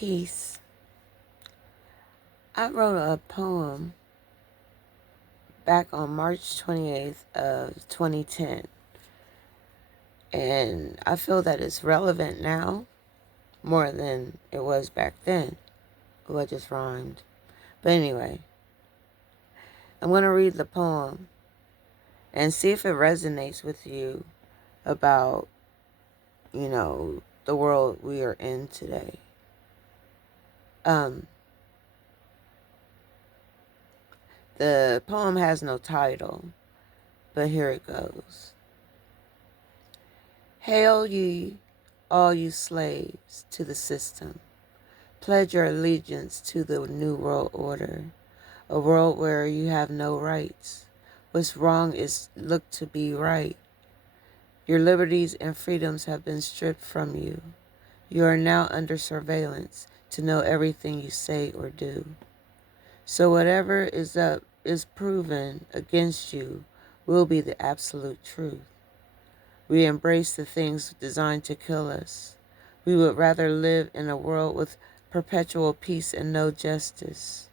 Peace. I wrote a poem back on March 28th of 2010, and I feel that it's relevant now more than it was back then. Oh, I just rhymed. But anyway, I'm going to read the poem and see if it resonates with you about, the world we are in today. The poem has no title, but here it goes. Hail ye, all you slaves, to the system. Pledge your allegiance to the new world order, a world where you have no rights. What's wrong is looked to be right. Your liberties and freedoms have been stripped from you. You are now under surveillance to know everything you say or do. So whatever is up is proven against you will be the absolute truth. We embrace the things designed to kill us. We would rather live in a world with perpetual peace and no justice.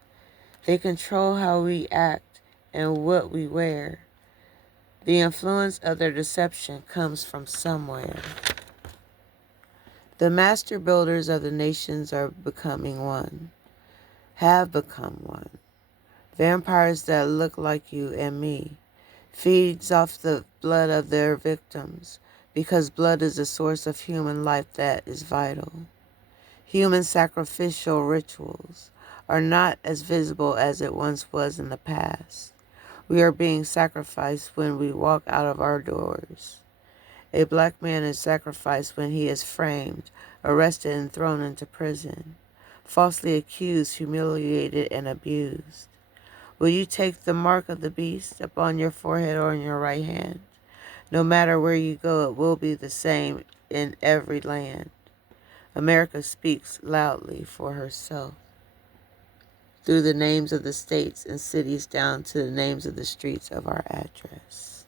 They control how we act and what we wear. The influence of their deception comes from somewhere. The master builders of the nations are becoming one, have become one. Vampires that look like you and me, feeds off the blood of their victims, because blood is the source of human life that is vital. Human sacrificial rituals are not as visible as it once was in the past. We are being sacrificed when we walk out of our doors. A black man is sacrificed when he is framed, arrested, and thrown into prison, falsely accused, humiliated, and abused. Will you take the mark of the beast upon your forehead or in your right hand? No matter where you go, it will be the same in every land. America speaks loudly for herself, through the names of the states and cities down to the names of the streets of our address.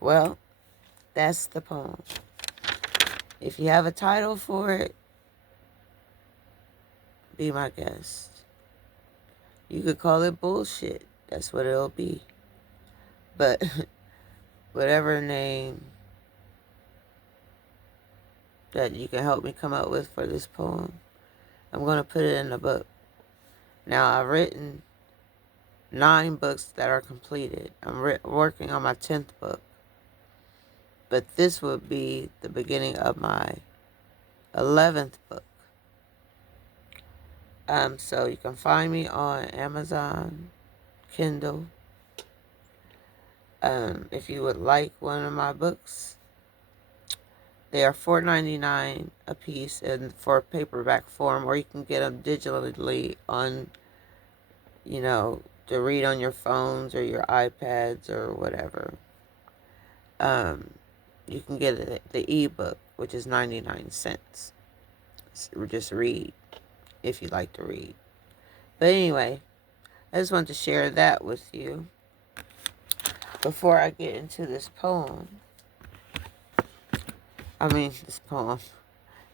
Well, that's the poem. If you have a title for it, be my guest. You could call it bullshit. That's what it'll be. But whatever name that you can help me come up with for this poem, I'm going to put it in the book. Now, I've written 9 books that are completed. I'm working on my 10th book. But this would be the beginning of my 11th book. So you can find me on Amazon, Kindle. If you would like one of my books, they are $4.99 a piece and for paperback form, or you can get them digitally on, to read on your phones or your iPads or whatever. You can get the ebook, which is 99 cents. Just read if you like to read. But anyway, I just wanted to share that with you before I get into this poem. This poem.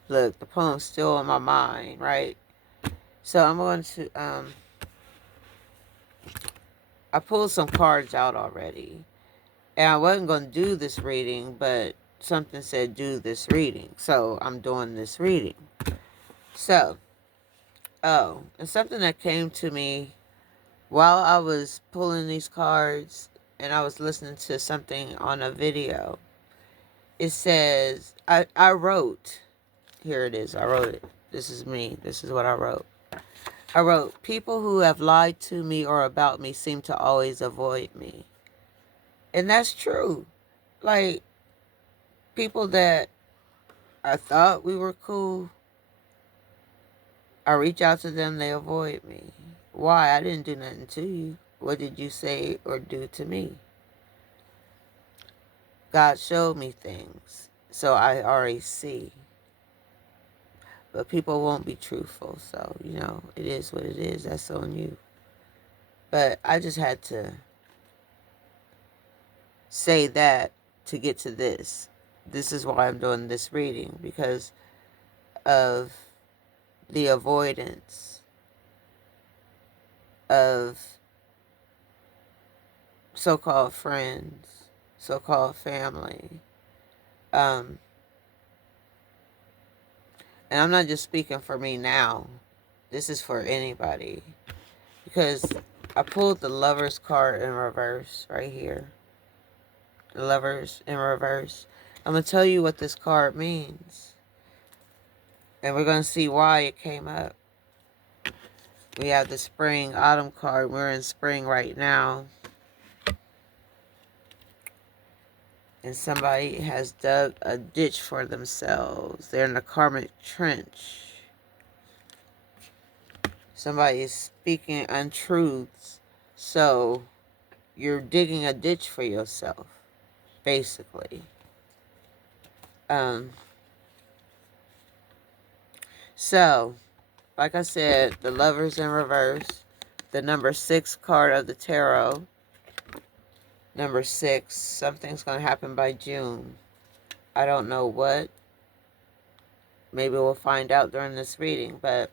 Look, the poem's still in my mind, right? So I'm going to, I pulled some cards out already. And I wasn't going to do this reading, but something said do this reading. So I'm doing this reading. So, and something that came to me while I was pulling these cards and I was listening to something on a video. It says, I wrote, here it is, I wrote it. This is me. This is what I wrote. I wrote, people who have lied to me or about me seem to always avoid me. And that's true. Like, people that I thought we were cool, I reach out to them, they avoid me. Why? I didn't do nothing to you. What did you say or do to me? God showed me things, so I already see. But people won't be truthful, so, it is what it is. That's on you. But I just had to say that to get to this. This is why I'm doing this reading, because of the avoidance of so-called friends, so-called family. And I'm not just speaking for me now. This is for anybody. Because I pulled the Lovers card in reverse right here. The Lovers in reverse. I'm going to tell you what this card means. And we're going to see why it came up. We have the Spring Autumn card. We're in spring right now. And somebody has dug a ditch for themselves. They're in a karmic trench. Somebody is speaking untruths. So you're digging a ditch for yourself, basically. So, like I said, the Lovers in reverse. The number 6 card of the tarot. Number 6, something's going to happen by June. I don't know what. Maybe we'll find out during this reading. But,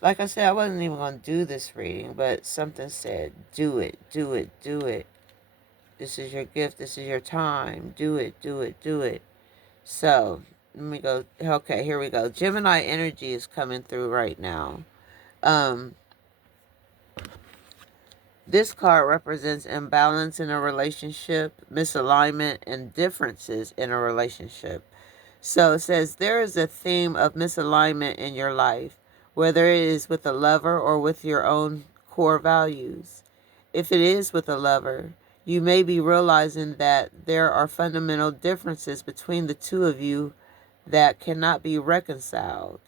like I said, I wasn't even going to do this reading. But something said, do it, do it, do it. This is your gift. This is your time. Do it, do it, do it. So, let me go. Okay, here we go. Gemini energy is coming through right now. This card represents imbalance in a relationship, misalignment, and differences in a relationship. So it says there is a theme of misalignment in your life, whether it is with a lover or with your own core values. If it is with a lover, you may be realizing that there are fundamental differences between the two of you that cannot be reconciled.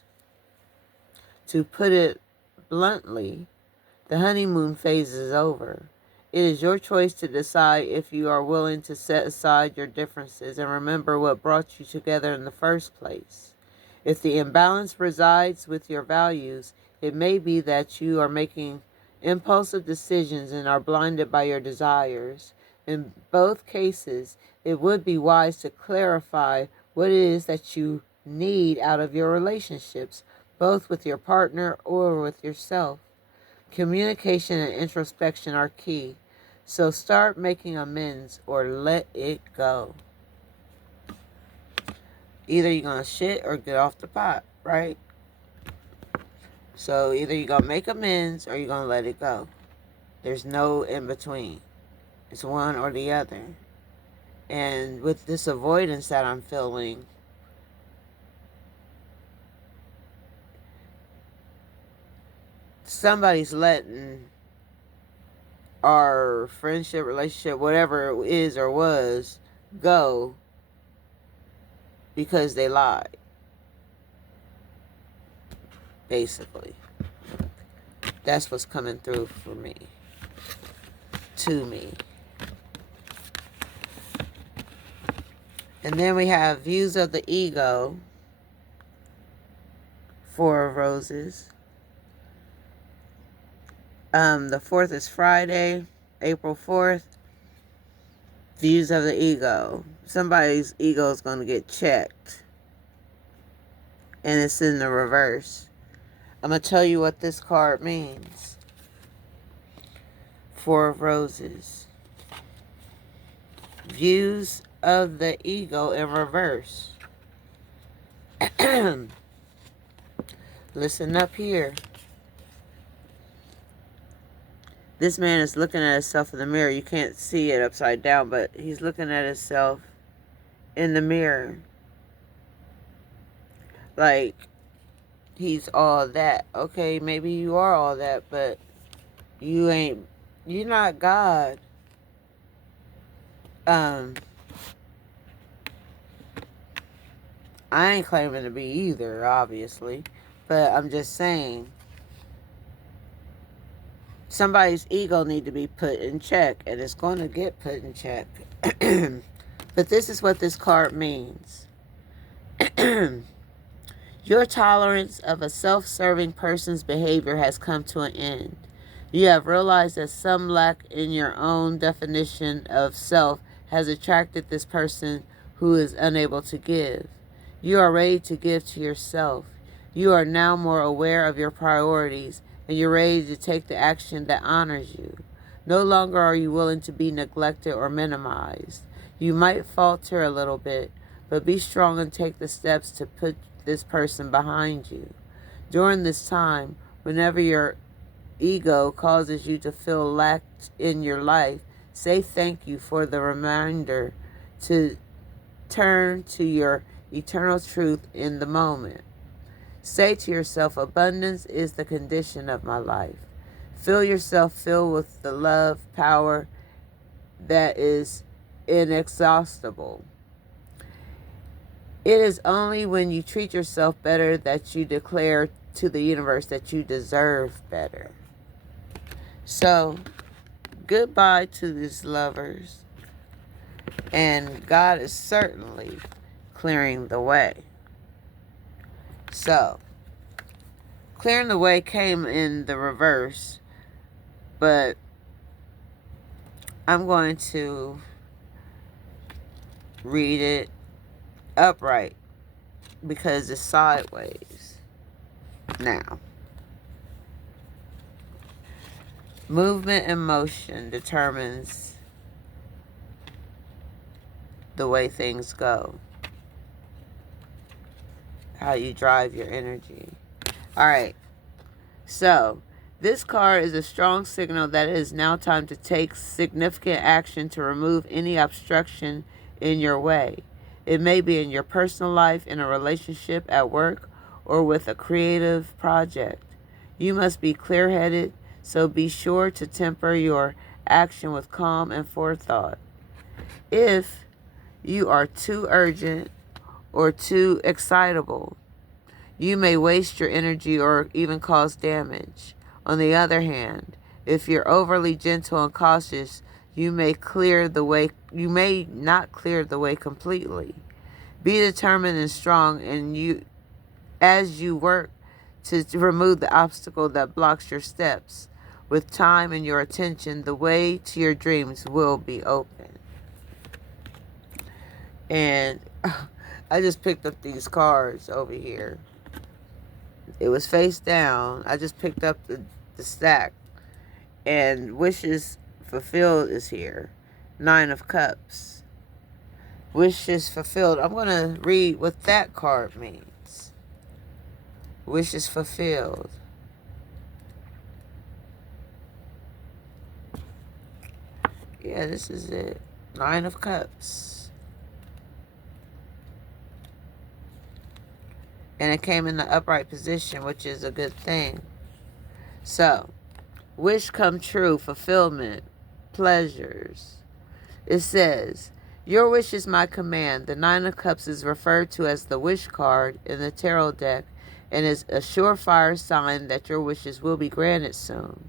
To put it bluntly, the honeymoon phase is over. It is your choice to decide if you are willing to set aside your differences and remember what brought you together in the first place. If the imbalance resides with your values, it may be that you are making impulsive decisions and are blinded by your desires. In both cases, it would be wise to clarify what it is that you need out of your relationships, both with your partner or with yourself. Communication and introspection are key. So start making amends or let it go. Either you're going to shit or get off the pot, right? So either you're going to make amends or you're going to let it go. There's no in between. It's one or the other. And with this avoidance that I'm feeling, somebody's letting our friendship, relationship, whatever it is or was, go because they lied. Basically. That's what's coming through for me. To me. And then we have views of the ego. 4 of roses. The 4th is Friday, April 4th. Views of the ego. Somebody's ego is going to get checked. And it's in the reverse. I'm going to tell you what this card means. 4 of roses. Views of the ego in reverse. Listen up here. This man is looking at himself in the mirror. You can't see it upside down, but he's looking at himself in the mirror. Like, he's all that. Okay, maybe you are all that, but you're not God. I ain't claiming to be either, obviously. But I'm just saying, somebody's ego need to be put in check, and it's going to get put in check. But this is what this card means. Your tolerance of a self-serving person's behavior has come to an end. You have realized that some lack in your own definition of self has attracted this person who is unable to give. You are ready to give to yourself. You are now more aware of your priorities, and you're ready to take the action that honors you. No longer are you willing to be neglected or minimized. You might falter a little bit, but be strong and take the steps to put this person behind you. During this time, whenever your ego causes you to feel lacked in your life, say thank you for the reminder to turn to your eternal truth in the moment. Say to yourself, abundance is the condition of my life. Feel yourself filled with the love, power that is inexhaustible. It is only when you treat yourself better that you declare to the universe that you deserve better. So, goodbye to these lovers. And God is certainly clearing the way. So, clearing the way came in the reverse, but I'm going to read it upright because it's sideways. Now, movement and motion determines the way things go, how you drive your energy. All right, so this card is a strong signal that it is now time to take significant action to remove any obstruction in your way. It may be in your personal life, in a relationship, at work, or with a creative project. You must be clear-headed, so be sure to temper your action with calm and forethought. If you are too urgent or too excitable, you may waste your energy or even cause damage. On the other hand, if you're overly gentle and cautious, you may not clear the way completely. Be determined and strong as you work to remove the obstacle that blocks your steps. With time and your attention, the way to your dreams will be open. And I just picked up these cards over here. It was face down. I just picked up the stack. And wishes fulfilled is here. 9 of Cups. Wishes fulfilled. I'm going to read what that card means. Wishes fulfilled. Yeah, this is it. 9 of Cups. And it came in the upright position, which is a good thing. So, wish come true, fulfillment, pleasures. It says, your wish is my command. The 9 of Cups is referred to as the wish card in the tarot deck and is a surefire sign that your wishes will be granted soon.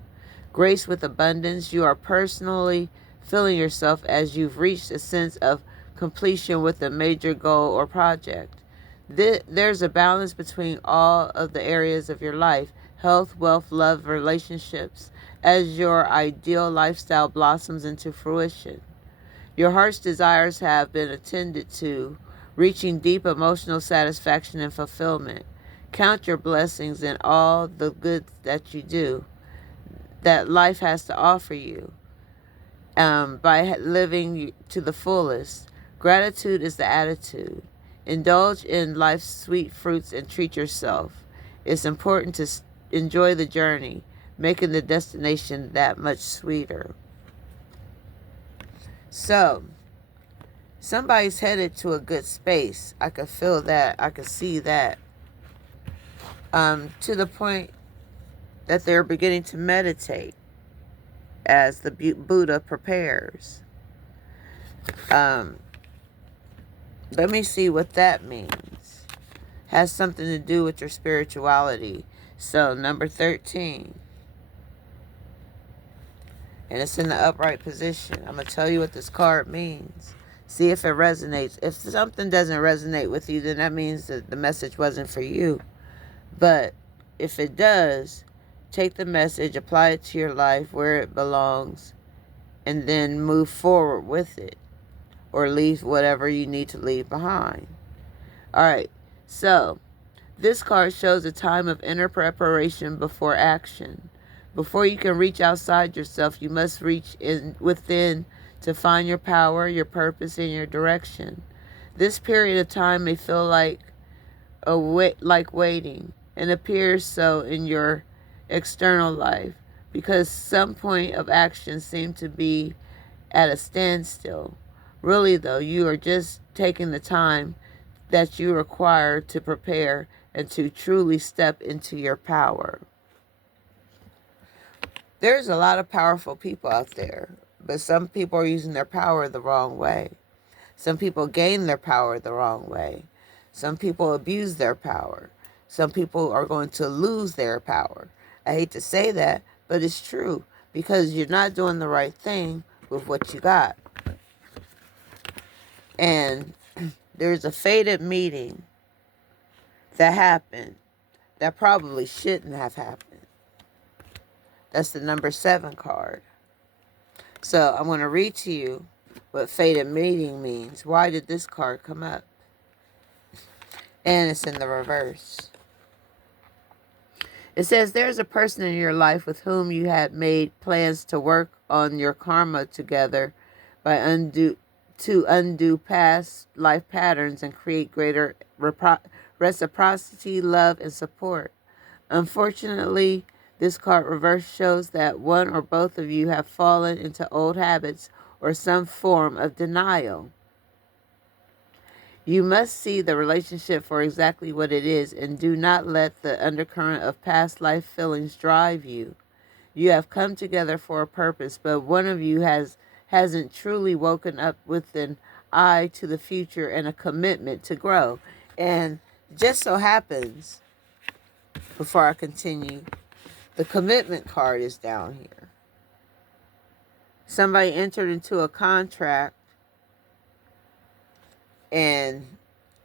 Grace with abundance, you are personally feeling yourself as you've reached a sense of completion with a major goal or project. There's a balance between all of the areas of your life: health, wealth, love, relationships, as your ideal lifestyle blossoms into fruition. Your heart's desires have been attended to, reaching deep emotional satisfaction and fulfillment. Count your blessings in all the good that you do, that life has to offer you, by living to the fullest. Gratitude is the attitude. Indulge in life's sweet fruits and treat yourself. It's important to enjoy the journey, making the destination that much sweeter. So, somebody's headed to a good space. I could feel that. I could see that. To the point that they're beginning to meditate as the Buddha prepares. Let me see what that means. Has something to do with your spirituality. So, number 13. And it's in the upright position. I'm going to tell you what this card means. See if it resonates. If something doesn't resonate with you, then that means that the message wasn't for you. But if it does, take the message, apply it to your life where it belongs, and then move forward with it. Or leave whatever you need to leave behind. All right. So, this card shows a time of inner preparation before action. Before you can reach outside yourself, you must reach in within to find your power, your purpose, and your direction. This period of time may feel like waiting, and appears so in your external life because some point of action seems to be at a standstill. Really, though, you are just taking the time that you require to prepare and to truly step into your power. There's a lot of powerful people out there, but some people are using their power the wrong way. Some people gain their power the wrong way. Some people abuse their power. Some people are going to lose their power. I hate to say that, but it's true because you're not doing the right thing with what you got. And there's a fated meeting that happened that probably shouldn't have happened. That's the number 7 card. So I'm going to read to you what fated meeting means. Why did this card come up? And it's in the reverse. It says there's a person in your life with whom you had made plans to work on your karma together to undo past life patterns and create greater reciprocity, love, and support. Unfortunately, this card reverse shows that one or both of you have fallen into old habits or some form of denial. You must see the relationship for exactly what it is and do not let the undercurrent of past life feelings drive you. You have come together for a purpose, but one of you hasn't truly woken up with an eye to the future and a commitment to grow. And just so happens, before I continue, the commitment card is down here. Somebody entered into a contract and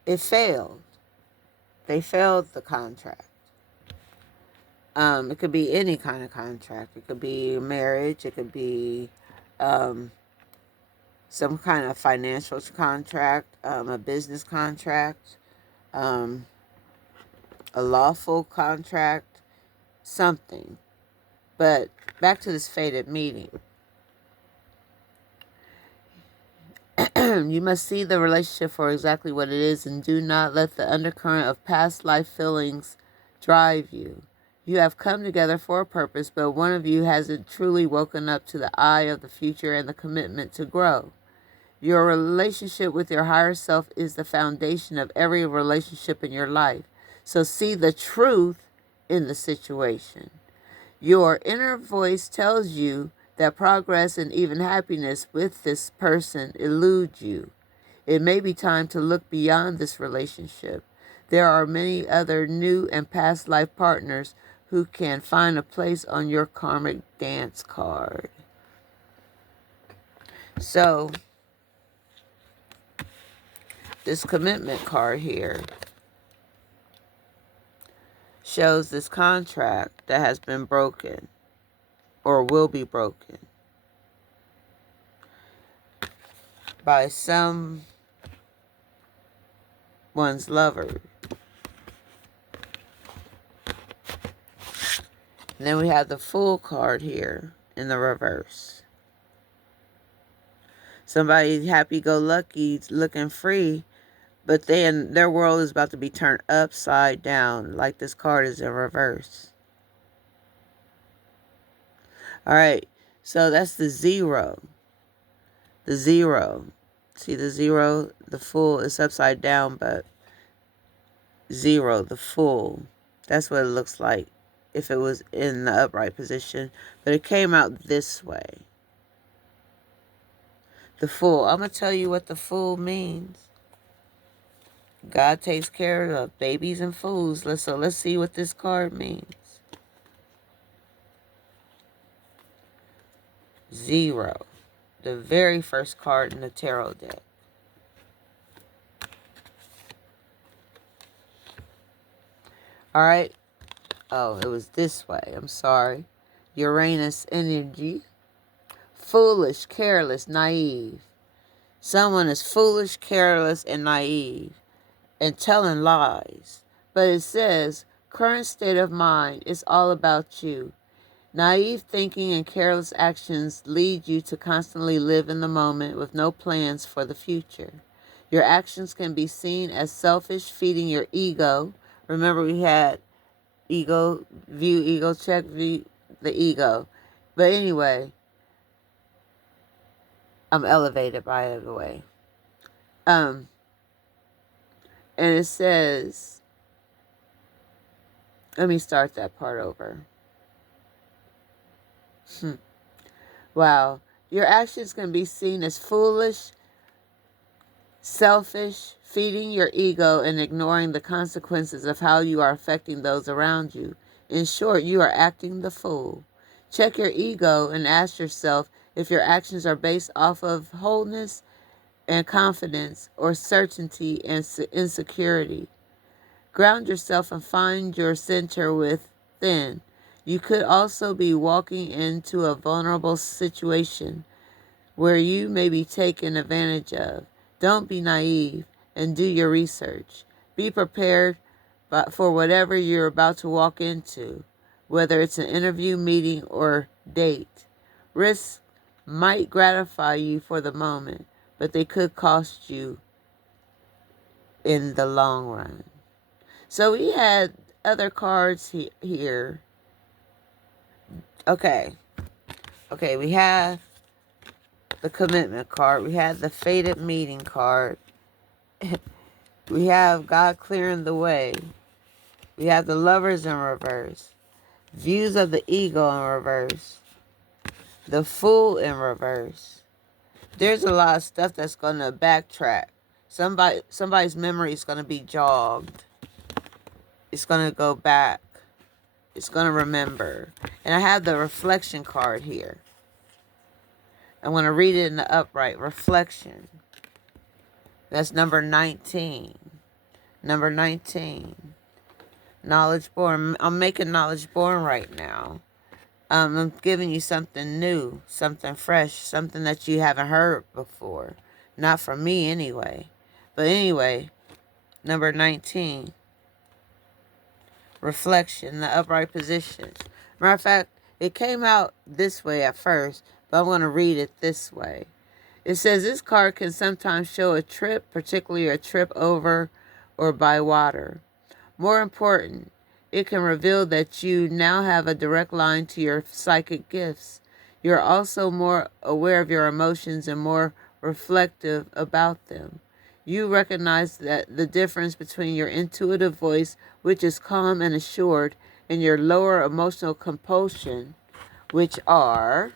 it failed. They failed the contract. It could be any kind of contract. It could be marriage. It could be some kind of financial contract, a business contract, a lawful contract, something. But back to this fated meeting. You must see the relationship for exactly what it is and do not let the undercurrent of past life feelings drive you. You have come together for a purpose, but one of you hasn't truly woken up to the eye of the future and the commitment to grow. Your relationship with your higher self is the foundation of every relationship in your life. So see the truth in the situation. Your inner voice tells you that progress and even happiness with this person elude you. It may be time to look beyond this relationship. There are many other new and past life partners who can find a place on your karmic dance card. So, this commitment card here shows this contract that has been broken or will be broken by someone's lover. And then we have the Fool card here in the reverse. Somebody happy-go-lucky, looking free, but then their world is about to be turned upside down, like this card is in reverse. All right, so that's the 0. The 0. See the 0? The Fool is upside down, but 0, the Fool. That's what it looks like if it was in the upright position. But it came out this way. The Fool. I'm going to tell you what the Fool means. God takes care of babies and fools. Let's see what this card means. 0. The very first card in the tarot deck. Alright. Oh, it was this way. I'm sorry. Uranus energy. Foolish, careless, naive. Someone is foolish, careless, and naive. and telling lies. But it says, current state of mind is all about you. Naive thinking and careless actions lead you to constantly live in the moment with no plans for the future. Your actions can be seen as selfish, feeding your ego. Remember, we had ego check, view the ego. But anyway, I'm elevated by the way. And it says, let me start that part over. Wow. Your actions can be seen as foolish, selfish, feeding your ego, and ignoring the consequences of how you are affecting those around you. In short, you are acting the fool. Check your ego and ask yourself if your actions are based off of wholeness and confidence or certainty and insecurity. Ground yourself and find your center within. You could also be walking into a vulnerable situation where you may be taken advantage of. Don't be naive and do your research. Be prepared for whatever you're about to walk into, whether it's an interview, meeting, or date. Risks might gratify you for the moment, but they could cost you in the long run. So we had other cards here. Okay, we have the commitment card. We have the fated meeting card. We have God clearing the way. We have the lovers in reverse. Views of the ego in reverse. The fool in reverse. There's a lot of stuff that's going to backtrack. Somebody's memory is going to be jogged. It's going to go back. It's going to remember. And I have the reflection card here. I want to read it in the upright. Reflection. That's number 19. Number 19. Knowledge born. I'm making knowledge born right now. I'm giving you something new, something fresh, something that you haven't heard before. Not from me anyway. But anyway, number 19. Reflection, the upright position. Matter of fact, it came out this way at first, but I'm going to read it this way. It says this card can sometimes show a trip, particularly a trip over or by water. More important, it can reveal that you now have a direct line to your psychic gifts. You're also more aware of your emotions and more reflective about them. You recognize that the difference between your intuitive voice, which is calm and assured, and your lower emotional compulsion, which are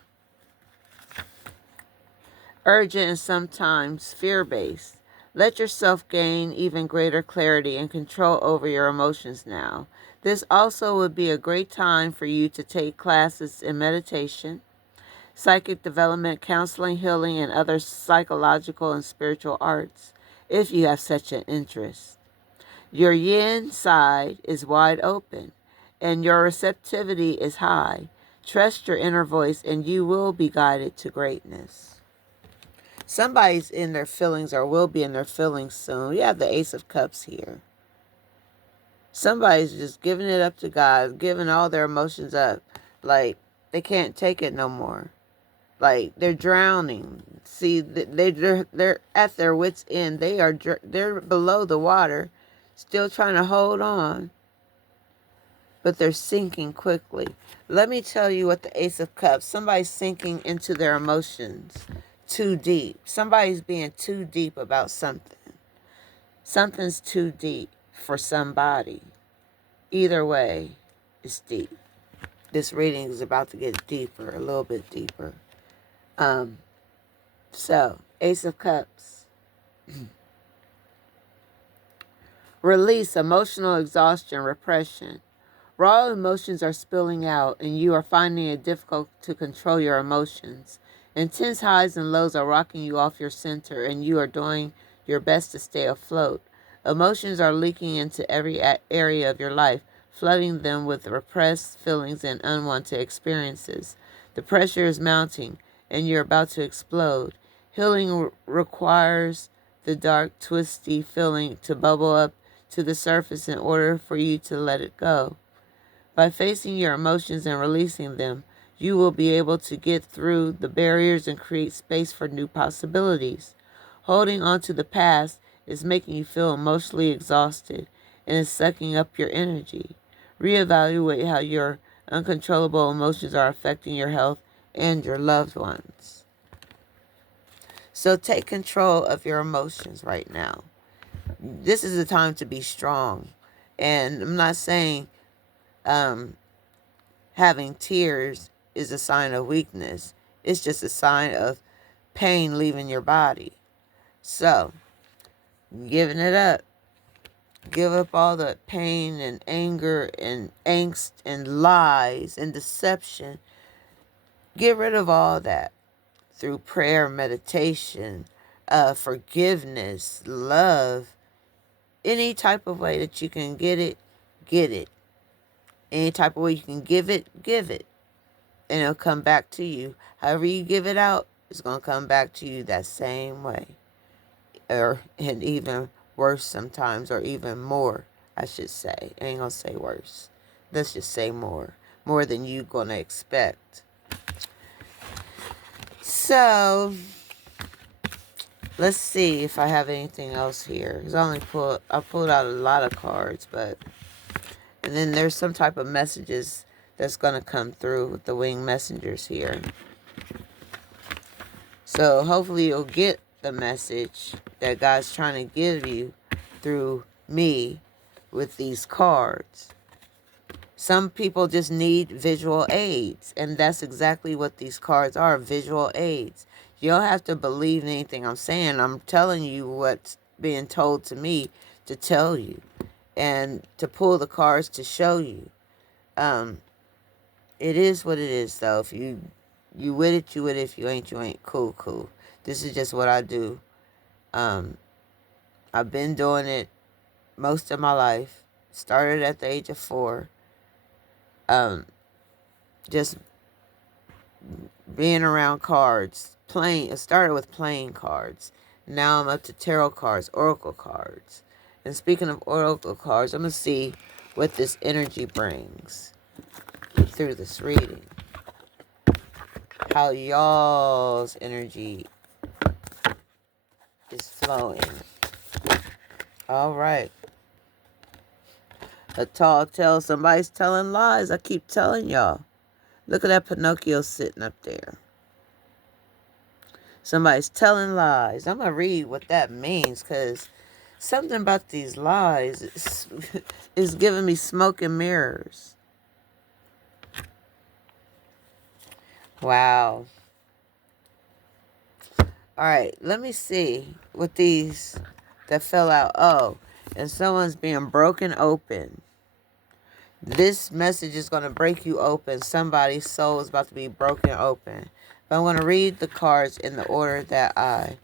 urgent and sometimes fear-based. Let yourself gain even greater clarity and control over your emotions now. This also would be a great time for you to take classes in meditation, psychic development, counseling, healing, and other psychological and spiritual arts, if you have such an interest. Your yin side is wide open, and your receptivity is high. Trust your inner voice, and you will be guided to greatness. Somebody's in their feelings or will be in their feelings soon. You have the Ace of Cups here. Somebody's just giving it up to God, giving all their emotions up. Like, they can't take it no more. Like, they're drowning. See, they're at their wits' end. They're below the water, still trying to hold on, but they're sinking quickly. Let me tell you what the Ace of Cups. Somebody's sinking into their emotions too deep. Somebody's being too deep about something. Something's too deep for somebody. Either way, it's deep. This reading is about to get deeper, a little bit deeper. So, Ace of Cups. Release emotional exhaustion, repression. Raw emotions are spilling out, and you are finding it difficult to control your emotions. Intense highs and lows are rocking you off your center, and you are doing your best to stay afloat. Emotions are leaking into every area of your life, flooding them with repressed feelings and unwanted experiences. The pressure is mounting, and you're about to explode. Healing requires the dark, twisty feeling to bubble up to the surface in order for you to let it go. By facing your emotions and releasing them, you will be able to get through the barriers and create space for new possibilities. Holding on to the past is making you feel emotionally exhausted and is sucking up your energy. Reevaluate how your uncontrollable emotions are affecting your health and your loved ones. So take control of your emotions right now. This is the time to be strong. And I'm not saying having tears is a sign of weakness. It's just a sign of pain leaving your body. So, giving it up. Give up all the pain and anger and angst and lies and deception. Get rid of all that through prayer, meditation, forgiveness, love. Any type of way that you can get it, get it. Any type of way you can give it, give it. And it'll come back to you. However you give it out, it's going to come back to you that same way. And even worse sometimes, or even more, I should say. I ain't going to say worse. Let's just say more. More than you going to expect. So, let's see if I have anything else here. I pulled out a lot of cards, but... And then there's some type of messages that's going to come through with the winged messengers here. So hopefully you'll get the message that God's trying to give you through me with these cards. Some people just need visual aids, and that's exactly what these cards are, visual aids. You don't have to believe in anything I'm saying. I'm telling you what's being told to me to tell you, and to pull the cards to show you. It is what it is, though. If you with it, you with it. If you ain't, you ain't. Cool. This is just what I do. I've been doing it most of my life. Started at the age of 4. Just being around cards. It started with playing cards. Now I'm up to tarot cards, oracle cards. And speaking of oracle cards, I'm going to see what this energy brings through this reading. How y'all's energy is flowing. All right. A tall tale. Somebody's telling lies. I keep telling y'all. Look at that Pinocchio sitting up there. Somebody's telling lies. I'm going to read what that means, because something about these lies is giving me smoke and mirrors. Wow. All right, let me see what these that fell out. Oh, and someone's being broken open. This message is going to break you open. Somebody's soul is about to be broken open. But I'm going to read the cards in the order that I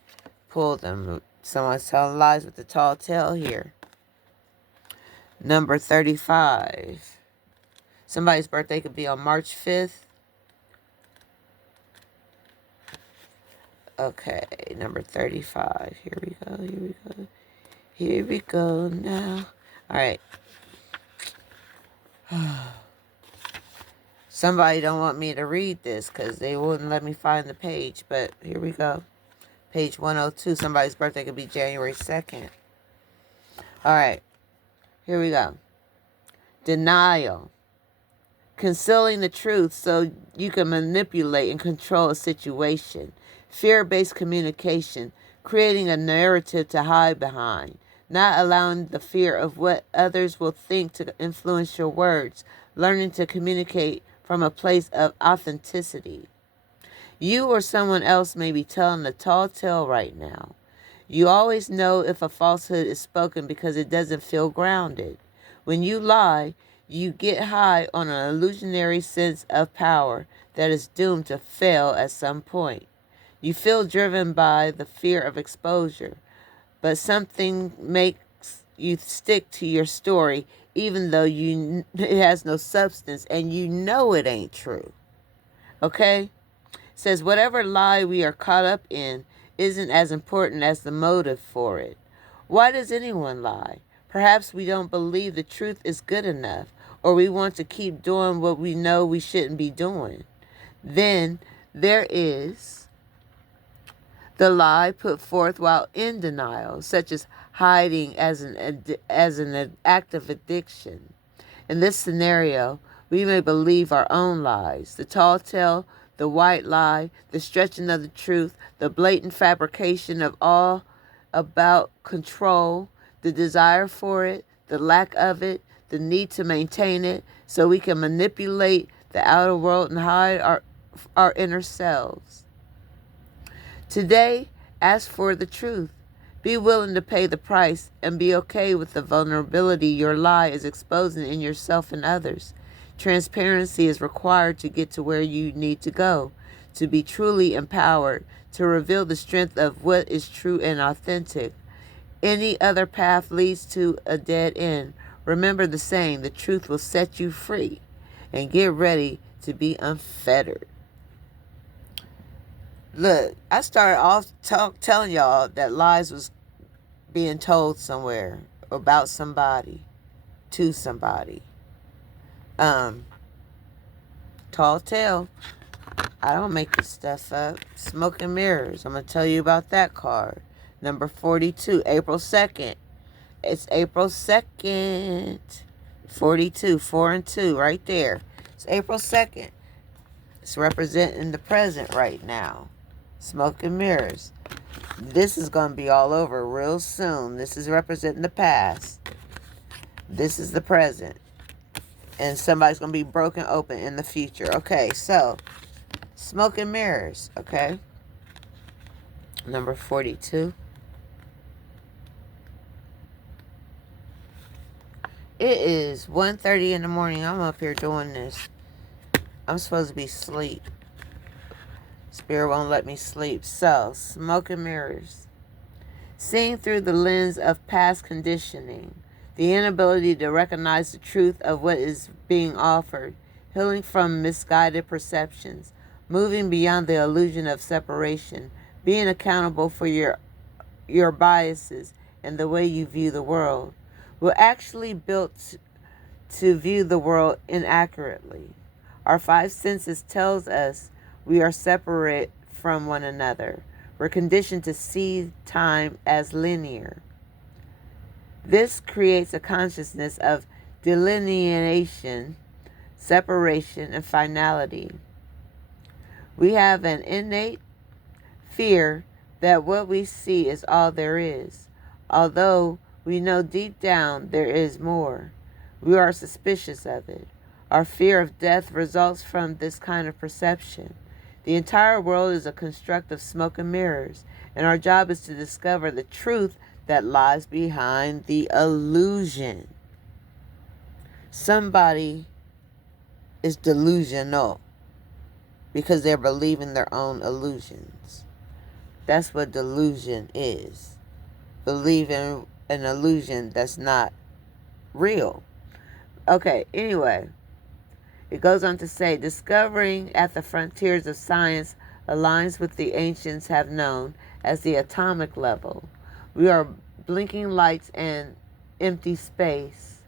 pulled them. Someone's telling lies with the tall tale here. Number 35. Somebody's birthday could be on March 5th. Okay, number 35. Here we go now. All right. Somebody don't want me to read this because they wouldn't let me find the page, but here we go. Page 102. Somebody's birthday could be January 2nd. All right. Here we go. Denial. Concealing the truth so you can manipulate and control a situation. Fear-based communication. Creating a narrative to hide behind. Not allowing the fear of what others will think to influence your words. Learning to communicate from a place of authenticity. You or someone else may be telling a tall tale right now. You always know if a falsehood is spoken because it doesn't feel grounded. When you lie, you get high on an illusionary sense of power that is doomed to fail at some point. You feel driven by the fear of exposure, but something makes you stick to your story even though it has no substance and you know it ain't true. Okay? It says whatever lie we are caught up in isn't as important as the motive for it. Why does anyone lie? Perhaps we don't believe the truth is good enough, or we want to keep doing what we know we shouldn't be doing. Then there is the lie put forth while in denial, such as hiding as an act of addiction. In this scenario, we may believe our own lies, the tall tale, the white lie, the stretching of the truth, the blatant fabrication of all about control, the desire for it, the lack of it, the need to maintain it, so we can manipulate the outer world and hide our inner selves. Today, ask for the truth. Be willing to pay the price and be okay with the vulnerability your lie is exposing in yourself and others. Transparency is required to get to where you need to go, to be truly empowered, to reveal the strength of what is true and authentic. Any other path leads to a dead end. Remember the saying, the truth will set you free. And get ready to be unfettered. Look, I started off telling y'all that lies was being told somewhere about somebody, to somebody. Tall tale. I don't make this stuff up. Smoke and mirrors. I'm going to tell you about that card. Number 42, April 2nd. It's April 2nd. 42, 4 and 2, right there. It's April 2nd. It's representing the present right now. Smoke and mirrors. This is going to be all over real soon. This is representing the past. This is the present. And somebody's going to be broken open in the future. Okay, so smoke and mirrors, okay? Number 42. It is 1:30 in the morning. I'm up here doing this. I'm supposed to be asleep. Spirit won't let me sleep. So, smoke and mirrors. Seeing through the lens of past conditioning, the inability to recognize the truth of what is being offered, healing from misguided perceptions, moving beyond the illusion of separation, being accountable for your biases and the way you view the world. We're actually built to view the world inaccurately. Our five senses tells us we are separate from one another. We're conditioned to see time as linear. This creates a consciousness of delineation, separation, and finality. We have an innate fear that what we see is all there is, although we know deep down there is more. We are suspicious of it. Our fear of death results from this kind of perception. The entire world is a construct of smoke and mirrors, and our job is to discover the truth that lies behind the illusion. Somebody is delusional because they're believing their own illusions. That's what delusion is. Believing an illusion that's not real. Okay, anyway. It goes on to say, discovering at the frontiers of science aligns with the ancients have known as the atomic level. We are blinking lights and empty space.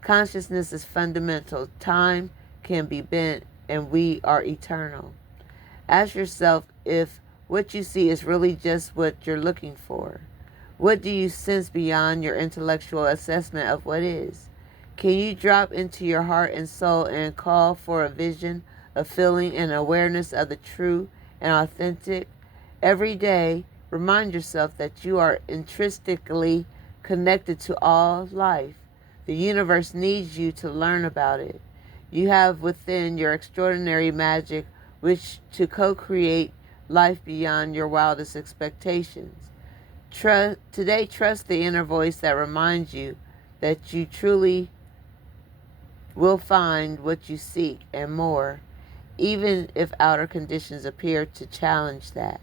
Consciousness is fundamental. Time can be bent, and we are eternal. Ask yourself if what you see is really just what you're looking for. What do you sense beyond your intellectual assessment of what is? Can you drop into your heart and soul and call for a vision, a feeling, and awareness of the true and authentic? Every day, remind yourself that you are intrinsically connected to all life. The universe needs you to learn about it. You have within your extraordinary magic which to co-create life beyond your wildest expectations. Today, trust the inner voice that reminds you that you truly will find what you seek and more, even if outer conditions appear to challenge that.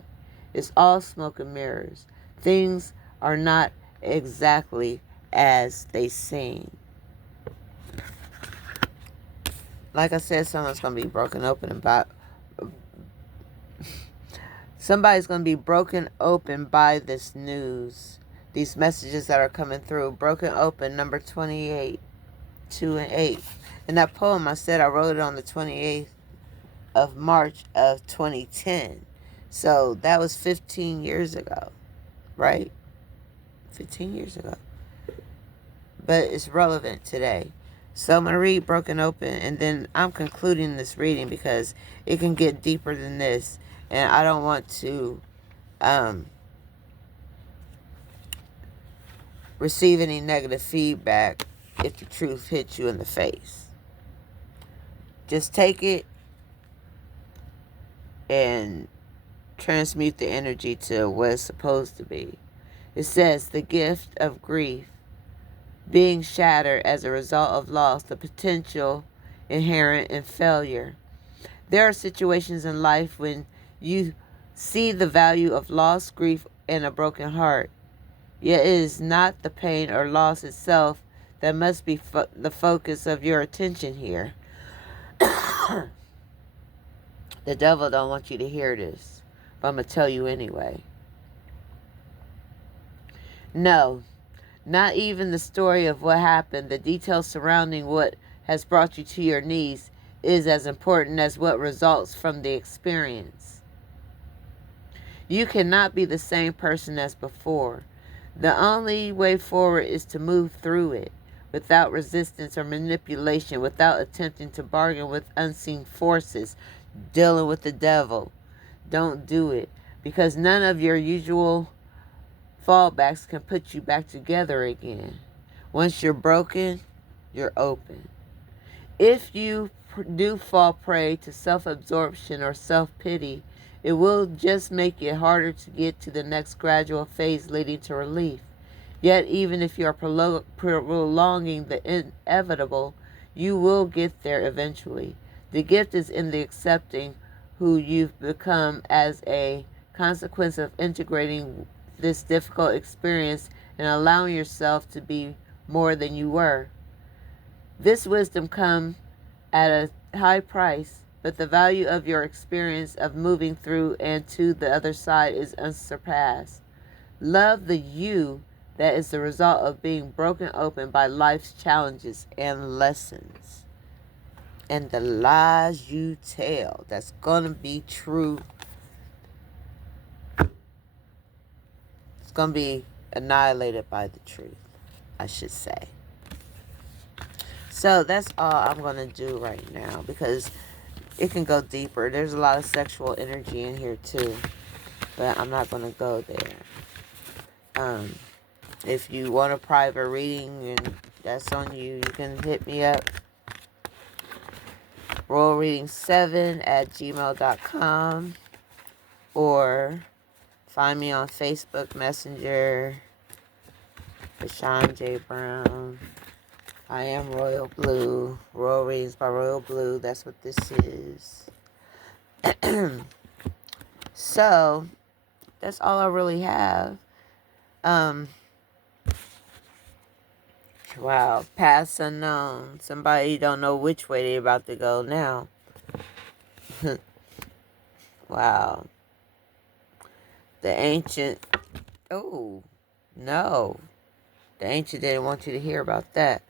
It's all smoke and mirrors. Things are not exactly as they seem. Like I said, someone's going to be broken open about Somebody's going to be broken open by this news. These messages that are coming through. Broken open, number 28, 2 and 8. In that poem I said I wrote it on the 28th of March of 2010. So that was 15 years ago, right? 15 years ago. But it's relevant today. So I'm going to read Broken Open, and then I'm concluding this reading because it can get deeper than this. And I don't want to receive any negative feedback if the truth hits you in the face. Just take it and transmute the energy to what it's supposed to be. It says, the gift of grief being shattered as a result of loss, the potential inherent in failure. There are situations in life when you see the value of loss, grief, and a broken heart. Yet it is not the pain or loss itself that must be the focus of your attention here. The devil don't want you to hear this, but I'm going to tell you anyway. No, not even the story of what happened, the details surrounding what has brought you to your knees is as important as what results from the experience. You cannot be the same person as before. The only way forward is to move through it without resistance or manipulation, without attempting to bargain with unseen forces, dealing with the devil. Don't do it, because none of your usual fallbacks can put you back together again. Once you're broken, you're open. If you do fall prey to self-absorption or self-pity, it will just make it harder to get to the next gradual phase leading to relief. Yet, even if you are prolonging the inevitable, you will get there eventually. The gift is in the accepting who you've become as a consequence of integrating this difficult experience and allowing yourself to be more than you were. This wisdom comes at a high price, but the value of your experience of moving through and to the other side is unsurpassed. Love the you that is the result of being broken open by life's challenges and lessons. And the lies you tell, that's going to be true. It's going to be annihilated by the truth, I should say. So that's all I'm going to do right now, because it can go deeper. There's a lot of sexual energy in here too, but I'm not going to go there. If you want a private reading, and that's on you, you can hit me up. royalreading7@gmail.com, or find me on Facebook Messenger, Rashawn J. Brown. I am Royal Blue. Royal Readings by Royal Blue. That's what this is. So, that's all I really have. Wow. Paths unknown. Somebody don't know which way they're about to go now. Wow. The ancient. Oh, no. The ancient didn't want you to hear about that.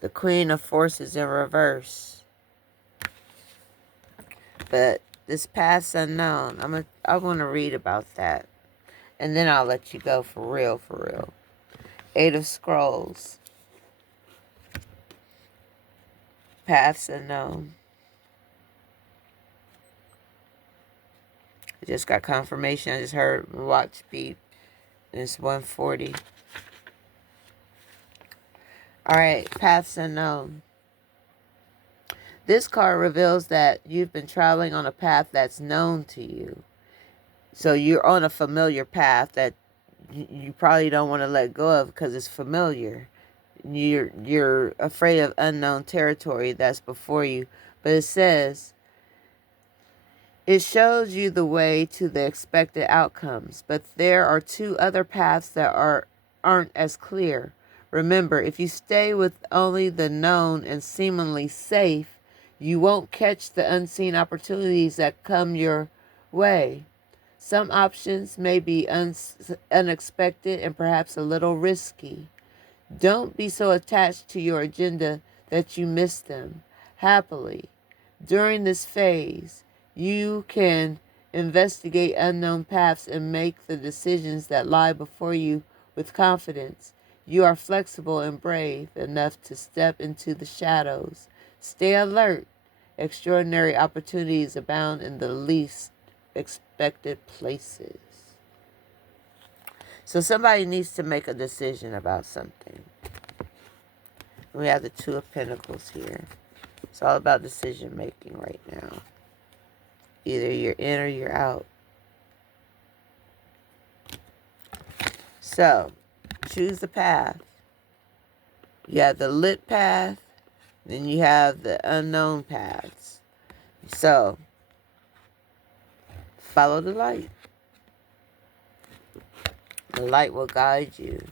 The Queen of Forces in reverse. But this path's unknown. I want to read about that. And then I'll let you go for real, for real. 8 of Scrolls. Paths unknown. I just got confirmation. I just heard my watch beep. And it's 1:40. Alright, paths unknown. This card reveals that you've been traveling on a path that's known to you. So you're on a familiar path that you probably don't want to let go of because it's familiar. You're afraid of unknown territory that's before you. But it says, it shows you the way to the expected outcomes. But there are 2 other paths that aren't as clear. Remember, if you stay with only the known and seemingly safe, you won't catch the unseen opportunities that come your way. Some options may be unexpected and perhaps a little risky. Don't be so attached to your agenda that you miss them. Happily, during this phase, you can investigate unknown paths and make the decisions that lie before you with confidence. You are flexible and brave enough to step into the shadows. Stay alert. Extraordinary opportunities abound in the least expected places. So somebody needs to make a decision about something. We have the Two of Pentacles here. It's all about decision making right now. Either you're in or you're out. So, choose the path. You have the lit path, then you have the unknown paths. So, follow the light. The light will guide you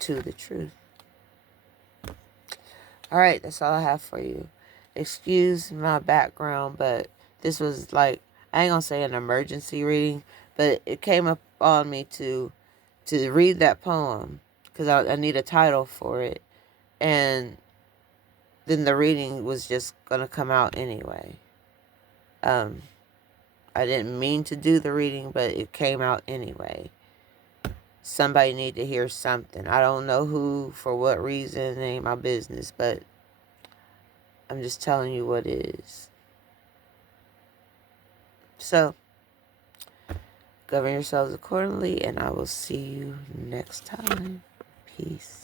to the truth. All right, that's all I have for you. Excuse my background, but this was like, I ain't gonna say an emergency reading, but it came up on me to read that poem because I need a title for it, and then the reading was just gonna come out anyway. I didn't mean to do the reading, but it came out anyway. Somebody need to hear something. I don't know who, for what reason, it ain't my business, but I'm just telling you what it is. So, govern yourselves accordingly, and I will see you next time. Peace.